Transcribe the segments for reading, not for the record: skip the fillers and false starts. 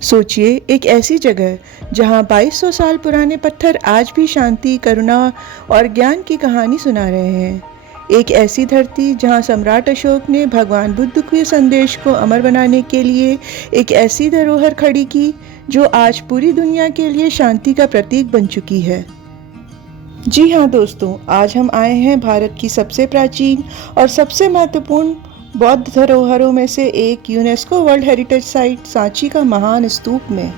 सोचिए, एक ऐसी जगह जहां 2200 साल पुराने पत्थर आज भी शांति, करुणा और ज्ञान की कहानी सुना रहे हैं। एक ऐसी धरती जहां सम्राट अशोक ने भगवान बुद्ध के संदेश को अमर बनाने के लिए एक ऐसी धरोहर खड़ी की जो आज पूरी दुनिया के लिए शांति का प्रतीक बन चुकी है। जी हाँ दोस्तों, आज हम आए हैं भारत की सबसे प्राचीन और सबसे महत्वपूर्ण बौद्ध धरोहरों में से एक UNESCO world heritage site Sanchi का महान स्तूप में।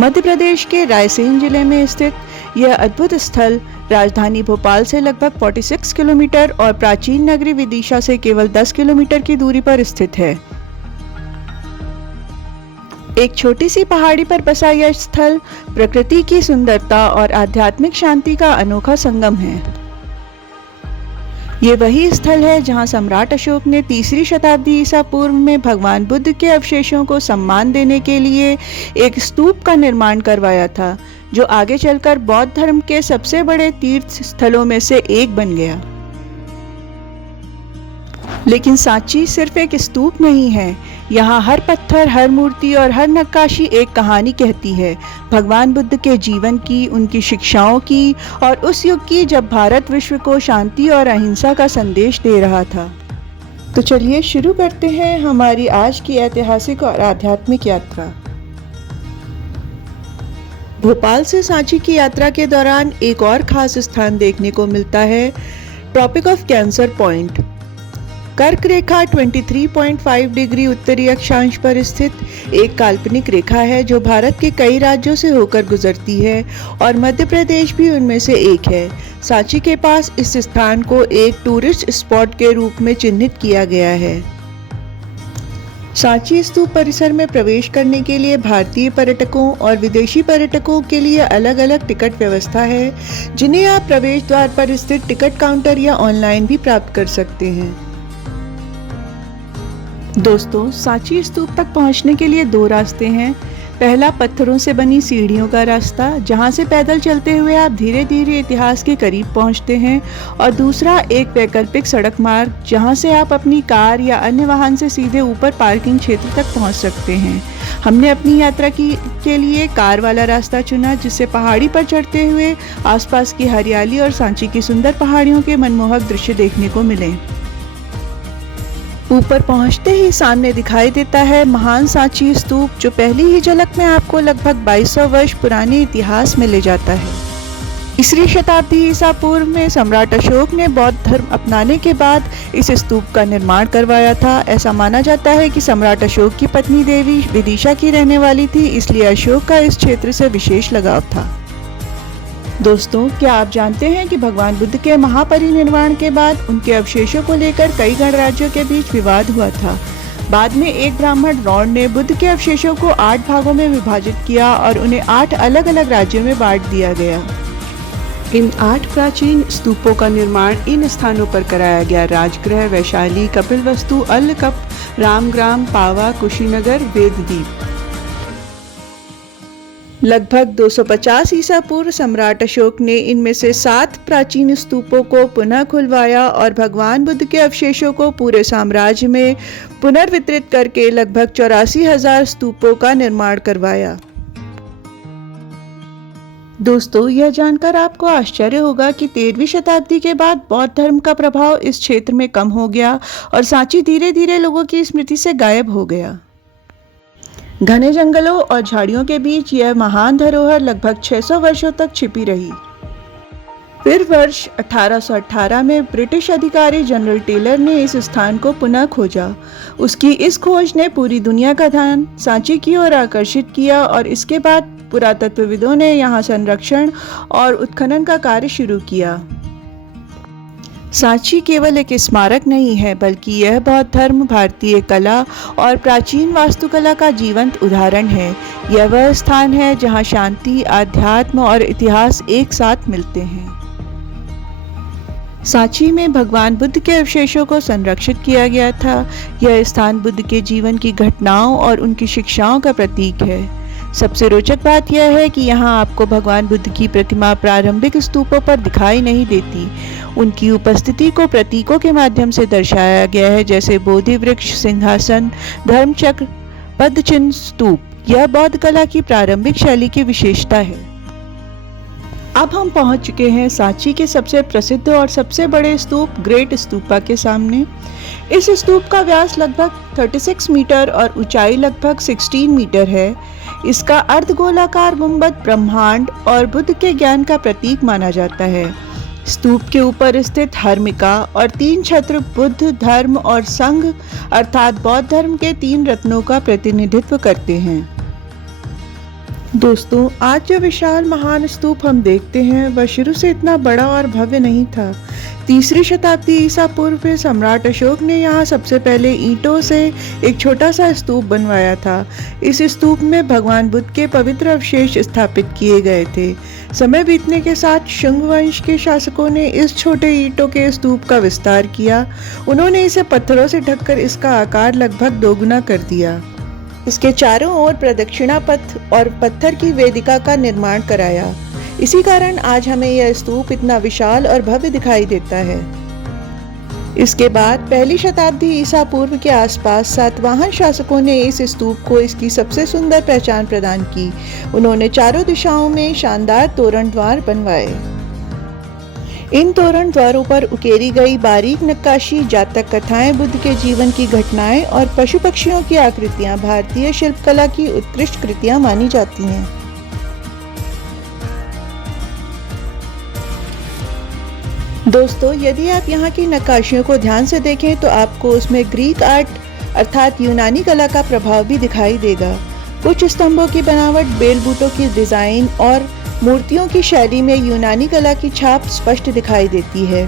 मध्य प्रदेश के रायसेन जिले में स्थित यह अद्भुत स्थल राजधानी भोपाल से लगभग 46 किलोमीटर और प्राचीन नगरी विदिशा से केवल 10 किलोमीटर की दूरी पर स्थित है। एक छोटी सी पहाड़ी पर बसा यह स्थल प्रकृति की सुंदरता और आध्यात्मिक शांति का अनोखा संगम है। ये वही स्थल है जहां सम्राट अशोक ने 3री शताब्दी ईसा पूर्व में भगवान बुद्ध के अवशेषों को सम्मान देने के लिए एक स्तूप का निर्माण करवाया था, जो आगे चलकर बौद्ध धर्म के सबसे बड़े तीर्थ स्थलों में से एक बन गया। लेकिन सांची सिर्फ एक स्तूप नहीं है। यहाँ हर पत्थर, हर मूर्ति और हर नक्काशी एक कहानी कहती है, भगवान बुद्ध के जीवन की, उनकी शिक्षाओं की और उस युग की जब भारत विश्व को शांति और अहिंसा का संदेश दे रहा था। तो चलिए शुरू करते हैं हमारी आज की ऐतिहासिक और आध्यात्मिक यात्रा। भोपाल से सांची की यात्रा के दौरान एक और खास स्थान देखने को मिलता है, ट्रॉपिक ऑफ कैंसर पॉइंट। कर्क रेखा 23.5 डिग्री उत्तरी अक्षांश पर स्थित एक काल्पनिक रेखा है जो भारत के कई राज्यों से होकर गुजरती है और मध्य प्रदेश भी उनमें से एक है। सांची के पास इस स्थान को एक टूरिस्ट स्पॉट के रूप में चिन्हित किया गया है। सांची स्तूप परिसर में प्रवेश करने के लिए भारतीय पर्यटकों और विदेशी पर्यटकों के लिए अलग अलग टिकट व्यवस्था है, जिन्हें आप प्रवेश द्वार पर स्थित टिकट काउंटर या ऑनलाइन भी प्राप्त कर सकते हैं। दोस्तों, सांची स्तूप तक पहुंचने के लिए 2 रास्ते हैं। पहला पत्थरों से बनी सीढ़ियों का रास्ता, जहां से पैदल चलते हुए आप धीरे धीरे इतिहास के करीब पहुंचते हैं, और दूसरा एक वैकल्पिक सड़क मार्ग, जहां से आप अपनी कार या अन्य वाहन से सीधे ऊपर पार्किंग क्षेत्र तक पहुंच सकते हैं। हमने अपनी यात्रा के लिए कार वाला रास्ता चुना, जिससे पहाड़ी पर चढ़ते हुए आसपास की हरियाली और सांची की सुंदर पहाड़ियों के मनमोहक दृश्य देखने को मिले। ऊपर पहुंचते ही सामने दिखाई देता है महान सांची स्तूप, जो पहली ही झलक में आपको लगभग 2200 वर्ष पुराने इतिहास में ले जाता है। 3री शताब्दी ईसा पूर्व में सम्राट अशोक ने बौद्ध धर्म अपनाने के बाद इस स्तूप का निर्माण करवाया था। ऐसा माना जाता है कि सम्राट अशोक की पत्नी देवी विदिशा की रहने वाली थी, इसलिए अशोक का इस क्षेत्र से विशेष लगाव था। दोस्तों, क्या आप जानते हैं कि भगवान बुद्ध के महापरिनिर्वाण के बाद उनके अवशेषों को लेकर कई गणराज्यों के बीच विवाद हुआ था। बाद में एक ब्राह्मण रॉड ने बुद्ध के अवशेषों को 8 भागों में विभाजित किया और उन्हें 8 अलग अलग राज्यों में बांट दिया गया। इन 8 प्राचीन स्तूपों का निर्माण इन स्थानों पर कराया गया: राजगृह, वैशाली, कपिलवस्तु, अल्लकप, रामग्राम, पावा, कुशीनगर, वेदद्वीप। लगभग 250 ईसा पूर्व सम्राट अशोक ने इनमें से 7 प्राचीन स्तूपों को पुनः खुलवाया और भगवान बुद्ध के अवशेषों को पूरे साम्राज्य में पुनर्वितरित करके लगभग 84,000 स्तूपों का निर्माण करवाया। दोस्तों, यह जानकर आपको आश्चर्य होगा कि 13वीं शताब्दी के बाद बौद्ध धर्म का प्रभाव इस क्षेत्र में कम हो गया और सांची धीरे धीरे लोगों की स्मृति से गायब हो गया। घने जंगलों और झाड़ियों के बीच यह महान धरोहर लगभग 600 वर्षों तक छिपी रही। फिर वर्ष 1818 में ब्रिटिश अधिकारी जनरल टेलर ने इस स्थान को पुनः खोजा। उसकी इस खोज ने पूरी दुनिया का ध्यान सांची की ओर आकर्षित किया और इसके बाद पुरातत्वविदों ने यहाँ संरक्षण और उत्खनन का कार्य शुरू किया। सांची केवल एक स्मारक नहीं है, बल्कि यह बौद्ध धर्म, भारतीय कला और प्राचीन वास्तुकला का जीवंत उदाहरण है। यह वह स्थान है जहां शांति, आध्यात्म और इतिहास एक साथ मिलते हैं। सांची में भगवान बुद्ध के अवशेषों को संरक्षित किया गया था। यह स्थान बुद्ध के जीवन की घटनाओं और उनकी शिक्षाओं का प्रतीक है। सबसे रोचक बात यह है कि यहाँ आपको भगवान बुद्ध की प्रतिमा प्रारंभिक स्तूपों पर दिखाई नहीं देती। उनकी उपस्थिति को प्रतीकों के माध्यम से दर्शाया गया है, जैसे बोधि वृक्ष, सिंहासन, धर्मचक्र, पदचिन्ह, स्तूप। यह बौद्ध कला की प्रारंभिक शैली की विशेषता है। अब हम पहुंच चुके हैं सांची के सबसे प्रसिद्ध और सबसे बड़े स्तूप ग्रेट स्तूपा के सामने। इस स्तूप का व्यास लगभग 36 मीटर और ऊंचाई लगभग 16 मीटर है। इसका अर्धगोलाकार गुंबद ब्रह्मांड और बुद्ध के ज्ञान का प्रतीक माना जाता है। स्तूप के ऊपर स्थित हर्मिका और 3 छत्र बुद्ध धर्म और संघ अर्थात बौद्ध धर्म के 3 रत्नों का प्रतिनिधित्व करते हैं। दोस्तों, आज जो विशाल महान स्तूप हम देखते हैं वह शुरू से इतना बड़ा और भव्य नहीं था। 3री शताब्दी ईसा पूर्व में सम्राट अशोक ने यहाँ सबसे पहले ईंटों से एक छोटा सा स्तूप बनवाया था। इस स्तूप में भगवान बुद्ध के पवित्र अवशेष स्थापित किए गए थे। समय बीतने के साथ शुंग वंश के शासकों ने इस छोटे ईंटों के स्तूप का विस्तार किया। उन्होंने इसे पत्थरों से ढककर इसका आकार लगभग दोगुना कर दिया। इसके चारों ओर प्रदक्षिणा पथ और पत्थर की वेदिका का निर्माण कराया। इसी कारण आज हमें यह स्तूप इतना विशाल और भव्य दिखाई देता है। इसके बाद 1ली शताब्दी ईसा पूर्व के आसपास सातवाहन शासकों ने इस स्तूप को इसकी सबसे सुंदर पहचान प्रदान की। उन्होंने चारों दिशाओं में शानदार तोरण द्वार बनवाए। इन तोरण द्वारों पर उकेरी गई बारीक नक्काशी, जातक कथाएं, बुद्ध के जीवन की घटनाएं और पशु पक्षियों की आकृतियां भारतीय शिल्पकला की उत्कृष्ट कृतियां मानी जाती हैं। दोस्तों, यदि आप यहाँ की नक्काशियों को ध्यान से देखें तो आपको उसमें ग्रीक आर्ट अर्थात यूनानी कला का प्रभाव भी दिखाई देगा। कुछ स्तंभों की बनावट, बेल बूटों की डिजाइन और मूर्तियों की शैली में यूनानी कला की छाप स्पष्ट दिखाई देती है।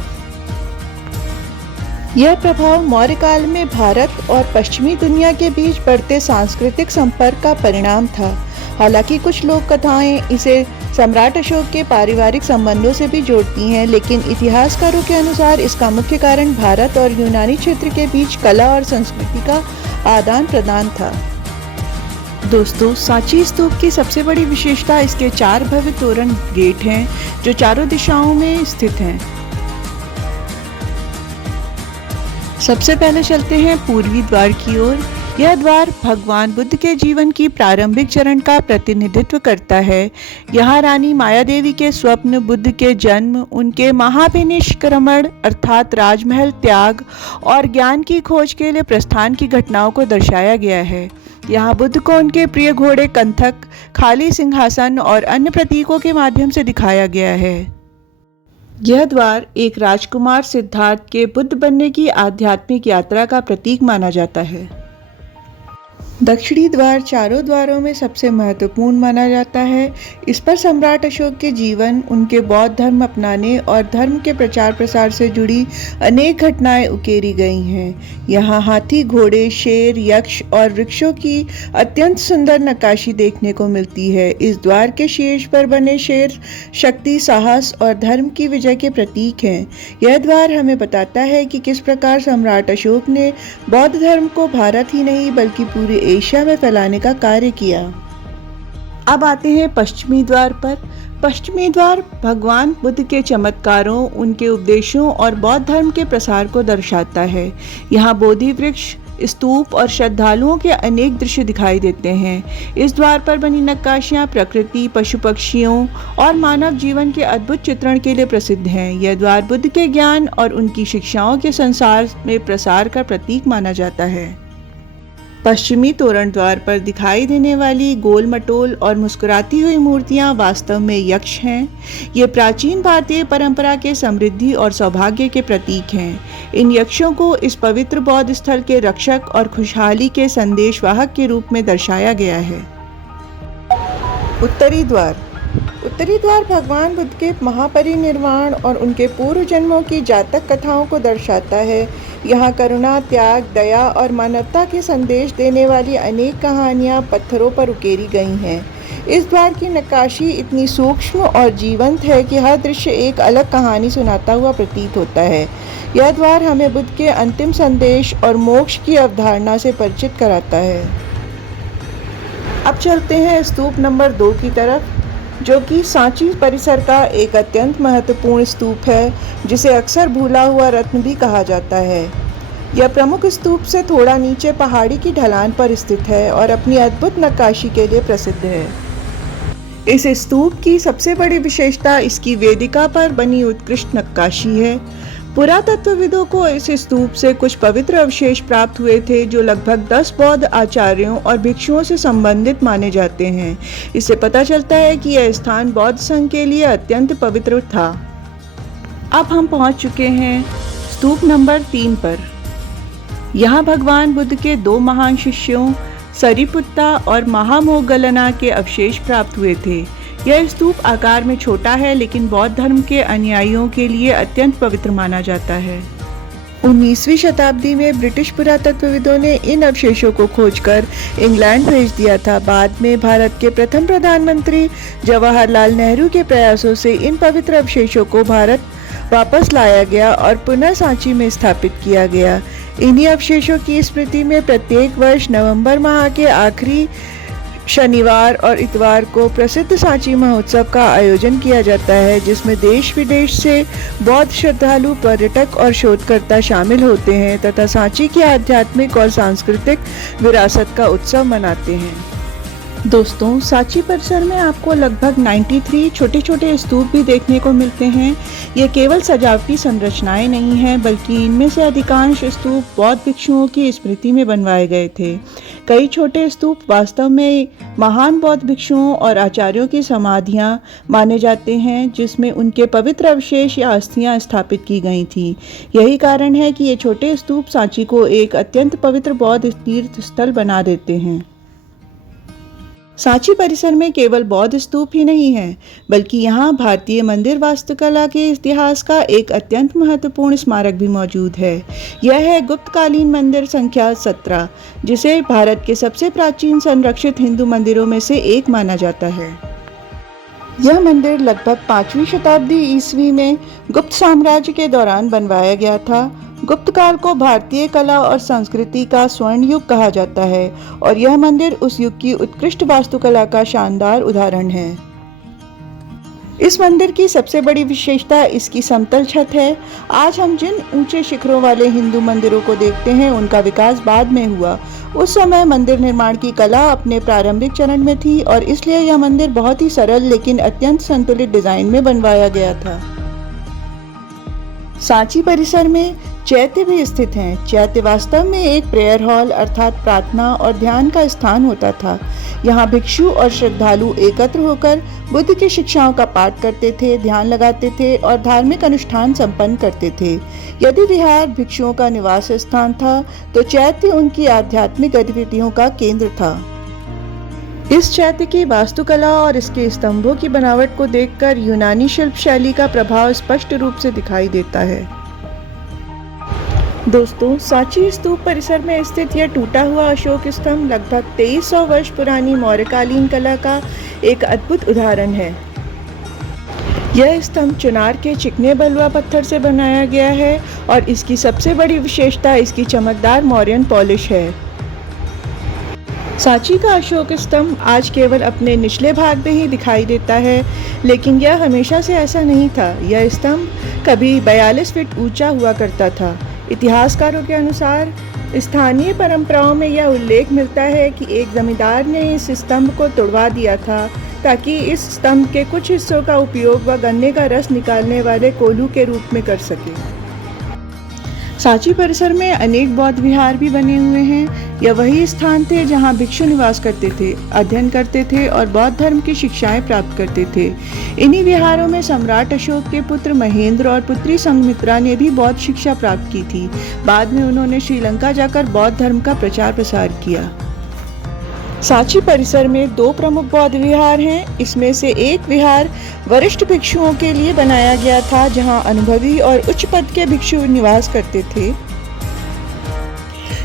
यह प्रभाव मौर्य काल में भारत और पश्चिमी दुनिया के बीच बढ़ते सांस्कृतिक संपर्क का परिणाम था। हालांकि कुछ लोक कथाएं इसे सम्राट अशोक के पारिवारिक संबंधों से भी जोड़ती हैं, लेकिन इतिहासकारों के अनुसार इसका मुख्य कारण भारत और यूनानी क्षेत्र के बीच कला और संस्कृति का आदान प्रदान था। दोस्तों, सांची स्तूप की सबसे बड़ी विशेषता इसके 4 भव्य तोरण गेट हैं जो चारों दिशाओं में स्थित हैं। सबसे पहले चलते हैं पूर्वी द्वार की ओर। यह द्वार भगवान बुद्ध के जीवन की प्रारंभिक चरण का प्रतिनिधित्व करता है। यहाँ रानी माया देवी के स्वप्न, बुद्ध के जन्म, उनके महापरिनिष्क्रमण अर्थात राजमहल त्याग और ज्ञान की खोज के लिए प्रस्थान की घटनाओं को दर्शाया गया है। यहाँ बुद्ध को उनके प्रिय घोड़े कंथक, खाली सिंहासन और अन्य प्रतीकों के माध्यम से दिखाया गया है। यह द्वार एक राजकुमार सिद्धार्थ के बुद्ध बनने की आध्यात्मिक यात्रा का प्रतीक माना जाता है। दक्षिणी द्वार चारों द्वारों में सबसे महत्वपूर्ण माना जाता है। इस पर सम्राट अशोक के जीवन, उनके बौद्ध धर्म अपनाने और धर्म के प्रचार प्रसार से जुड़ी अनेक घटनाएं उकेरी गई हैं। यहाँ हाथी, घोड़े, शेर, यक्ष और वृक्षों की अत्यंत सुंदर नक्काशी देखने को मिलती है। इस द्वार के शीर्ष पर बने शेर शक्ति, साहस और धर्म की विजय के प्रतीक हैं। यह द्वार हमें बताता है कि किस प्रकार सम्राट अशोक ने बौद्ध धर्म को भारत ही नहीं बल्कि पूरे एशिया में फैलाने का कार्य किया। अब आते हैं पश्चिमी द्वार पर। पश्चिमी द्वार भगवान बुद्ध के चमत्कारों, उनके उपदेशों और बौद्ध धर्म के प्रसार को दर्शाता है। यहाँ बोधि वृक्ष, स्तूप और श्रद्धालुओं के अनेक दृश्य दिखाई देते हैं। इस द्वार पर बनी नक्काशियाँ प्रकृति, पशु पक्षियों और मानव जीवन के अद्भुत चित्रण के लिए प्रसिद्ध हैं। यह द्वार बुद्ध के ज्ञान और उनकी शिक्षाओं के संसार में प्रसार का प्रतीक माना जाता है। पश्चिमी तोरण द्वार पर दिखाई देने वाली गोल मटोल और मुस्कुराती हुई मूर्तियां वास्तव में यक्ष हैं। ये प्राचीन भारतीय परंपरा के समृद्धि और सौभाग्य के प्रतीक हैं। इन यक्षों को इस पवित्र बौद्ध स्थल के रक्षक और खुशहाली के संदेशवाहक के रूप में दर्शाया गया है। उत्तरी द्वार। उत्तरी द्वार भगवान बुद्ध के महापरिनिर्वाण और उनके पूर्व जन्मों की जातक कथाओं को दर्शाता है। यहाँ करुणा, त्याग, दया और मानवता के संदेश देने वाली अनेक कहानियाँ पत्थरों पर उकेरी गई हैं। इस द्वार की नक्काशी इतनी सूक्ष्म और जीवंत है कि हर दृश्य एक अलग कहानी सुनाता हुआ प्रतीत होता है। यह द्वार हमें बुद्ध के अंतिम संदेश और मोक्ष की अवधारणा से परिचित कराता है। अब चलते हैं स्तूप नंबर 2 की तरफ, जो कि सांची परिसर का एक अत्यंत महत्वपूर्ण स्तूप है, जिसे अक्सर भूला हुआ रत्न भी कहा जाता है। यह प्रमुख स्तूप से थोड़ा नीचे पहाड़ी की ढलान पर स्थित है और अपनी अद्भुत नक्काशी के लिए प्रसिद्ध है। इस स्तूप की सबसे बड़ी विशेषता इसकी वेदिका पर बनी उत्कृष्ट नक्काशी है। पुरातत्वविदों को इस स्तूप से कुछ पवित्र अवशेष प्राप्त हुए थे जो लगभग 10 बौद्ध आचार्यों और भिक्षुओं से संबंधित माने जाते हैं। इससे पता चलता है कि यह स्थान बौद्ध संघ के लिए अत्यंत पवित्र था। अब हम पहुंच चुके हैं स्तूप नंबर 3 पर। यहाँ भगवान बुद्ध के 2 महान शिष्यों सरिपुत्ता और महामोगलना के अवशेष प्राप्त हुए थे। यह स्तूप आकार में छोटा है लेकिन बौद्ध धर्म के अनुयायियों के लिए अत्यंत पवित्र माना जाता है। 19वीं शताब्दी में ब्रिटिश पुरातत्वविदों ने इन अवशेषों को खोजकर इंग्लैंड भेज दिया था। बाद में भारत के प्रथम प्रधानमंत्री जवाहरलाल नेहरू के प्रयासों से इन पवित्र अवशेषों को भारत वापस लाया गया और पुनः सांची में स्थापित किया गया। इन्हीं अवशेषों की स्मृति में प्रत्येक वर्ष नवंबर माह के आखिरी शनिवार और इतवार को प्रसिद्ध सांची महोत्सव का आयोजन किया जाता है, जिसमें देश विदेश से बौद्ध श्रद्धालु, पर्यटक और शोधकर्ता शामिल होते हैं तथा सांची की आध्यात्मिक और सांस्कृतिक विरासत का उत्सव मनाते हैं। दोस्तों, सांची परिसर में आपको लगभग 93 छोटे छोटे स्तूप भी देखने को मिलते हैं। ये केवल सजावटी संरचनाएं नहीं हैं, बल्कि इनमें से अधिकांश स्तूप बौद्ध भिक्षुओं की स्मृति में बनवाए गए थे। कई छोटे स्तूप वास्तव में महान बौद्ध भिक्षुओं और आचार्यों की समाधियां माने जाते हैं, जिसमें उनके पवित्र अवशेष या अस्थियां स्थापित की गई थीं। यही कारण है कि ये छोटे स्तूप सांची को एक अत्यंत पवित्र बौद्ध तीर्थ स्थल बना देते हैं। सांची परिसर में केवल बौद्ध स्तूप ही नहीं है, बल्कि यहाँ भारतीय मंदिर वास्तुकला के इतिहास का एक अत्यंत महत्वपूर्ण स्मारक भी मौजूद है। यह है गुप्तकालीन मंदिर संख्या 17, जिसे भारत के सबसे प्राचीन संरक्षित हिंदू मंदिरों में से एक माना जाता है। यह मंदिर लगभग 5वीं शताब्दी ईस्वी में गुप्त साम्राज्य के दौरान बनवाया गया था। गुप्त काल को भारतीय कला और संस्कृति का स्वर्ण युग कहा जाता है और यह मंदिर उस युग की उत्कृष्ट वास्तुकला का शानदार उदाहरण है। इस मंदिर की सबसे बड़ी विशेषता इसकी समतल छत है। आज हम जिन ऊंचे शिखरों वाले हिंदू मंदिरों को देखते हैं, उनका विकास बाद में हुआ। उस समय मंदिर निर्माण की कला अपने प्रारंभिक चरण में थी और इसलिए यह मंदिर बहुत ही सरल लेकिन अत्यंत संतुलित डिजाइन में बनवाया गया था। सांची परिसर में चैत्य भी स्थित हैं। चैत्य वास्तव में एक प्रेयर हॉल अर्थात प्रार्थना और ध्यान का स्थान होता था। यहाँ भिक्षु और श्रद्धालु एकत्र होकर बुद्ध की शिक्षाओं का पाठ करते थे, ध्यान लगाते थे और धार्मिक अनुष्ठान संपन्न करते थे। यदि विहार भिक्षुओं का निवास स्थान था, तो चैत्य उनकी आध्यात्मिक गतिविधियों का केंद्र था। इस चैत्य की वास्तुकला और इसके स्तंभों की बनावट को देखकर यूनानी शिल्प शैली का प्रभाव स्पष्ट रूप से दिखाई देता है। दोस्तों, सांची स्तूप परिसर में स्थित यह टूटा हुआ अशोक स्तंभ लगभग 2300 वर्ष पुरानी मौर्यकालीन कला का एक अद्भुत उदाहरण है। यह स्तंभ चुनार के चिकने बलुआ पत्थर से बनाया गया है और इसकी सबसे बड़ी विशेषता इसकी चमकदार मौर्यन पॉलिश है। सांची का अशोक स्तंभ आज केवल अपने निचले भाग में ही दिखाई देता है, लेकिन यह हमेशा से ऐसा नहीं था। यह स्तंभ कभी 42 फीट ऊंचा हुआ करता था। इतिहासकारों के अनुसार स्थानीय परंपराओं में यह उल्लेख मिलता है कि एक जमींदार ने इस स्तंभ को तोड़वा दिया था ताकि इस स्तंभ के कुछ हिस्सों का उपयोग वह गन्ने का रस निकालने वाले कोल्हू के रूप में कर सके। सांची परिसर में अनेक बौद्ध विहार भी बने हुए हैं। यह वही स्थान थे जहां भिक्षु निवास करते थे, अध्ययन करते थे और बौद्ध धर्म की शिक्षाएं प्राप्त करते थे। इन्हीं विहारों में सम्राट अशोक के पुत्र महेंद्र और पुत्री संघमित्रा ने भी बौद्ध शिक्षा प्राप्त की थी। बाद में उन्होंने श्रीलंका जाकर बौद्ध धर्म का प्रचार प्रसार किया। सांची परिसर में 2 प्रमुख बौद्ध विहार हैं। इसमें से एक विहार वरिष्ठ भिक्षुओं के लिए बनाया गया था, जहां अनुभवी और उच्च पद के भिक्षु निवास करते थे,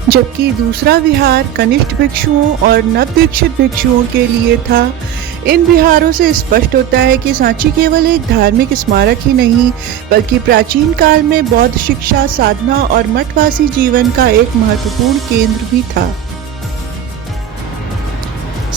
जबकि दूसरा विहार कनिष्ठ भिक्षुओं और नवदीक्षित भिक्षुओं के लिए था। इन विहारों से स्पष्ट होता है कि सांची केवल एक धार्मिक स्मारक ही नहीं, बल्कि प्राचीन काल में बौद्ध शिक्षा, साधना और मठवासी जीवन का एक महत्वपूर्ण केंद्र भी था।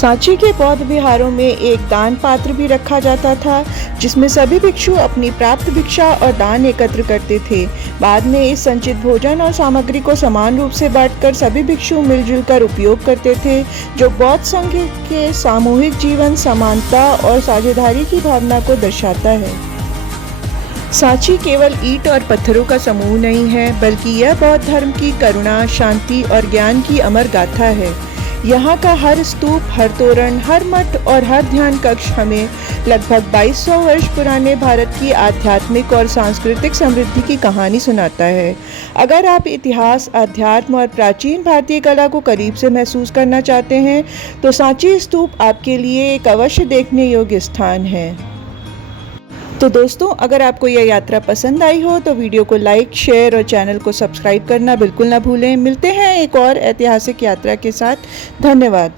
सांची के बौद्ध विहारों में एक दान पात्र भी रखा जाता था, जिसमें सभी भिक्षु अपनी प्राप्त भिक्षा और दान एकत्र करते थे। बाद में इस संचित भोजन और सामग्री को समान रूप से बांटकर सभी भिक्षु मिलजुल कर उपयोग करते थे, जो बौद्ध संघ के सामूहिक जीवन, समानता और साझेदारी की भावना को दर्शाता है। सांची केवल ईंट और पत्थरों का समूह नहीं है, बल्कि यह बौद्ध धर्म की करुणा, शांति और ज्ञान की अमर गाथा है। यहाँ का हर स्तूप, हर तोरण, हर मठ और हर ध्यान कक्ष हमें लगभग 2200 वर्ष पुराने भारत की आध्यात्मिक और सांस्कृतिक समृद्धि की कहानी सुनाता है। अगर आप इतिहास, अध्यात्म और प्राचीन भारतीय कला को करीब से महसूस करना चाहते हैं, तो सांची स्तूप आपके लिए एक अवश्य देखने योग्य स्थान है। तो दोस्तों, अगर आपको यह यात्रा पसंद आई हो तो वीडियो को लाइक, शेयर और चैनल को सब्सक्राइब करना बिल्कुल ना भूलें। मिलते हैं एक और ऐतिहासिक यात्रा के साथ। धन्यवाद।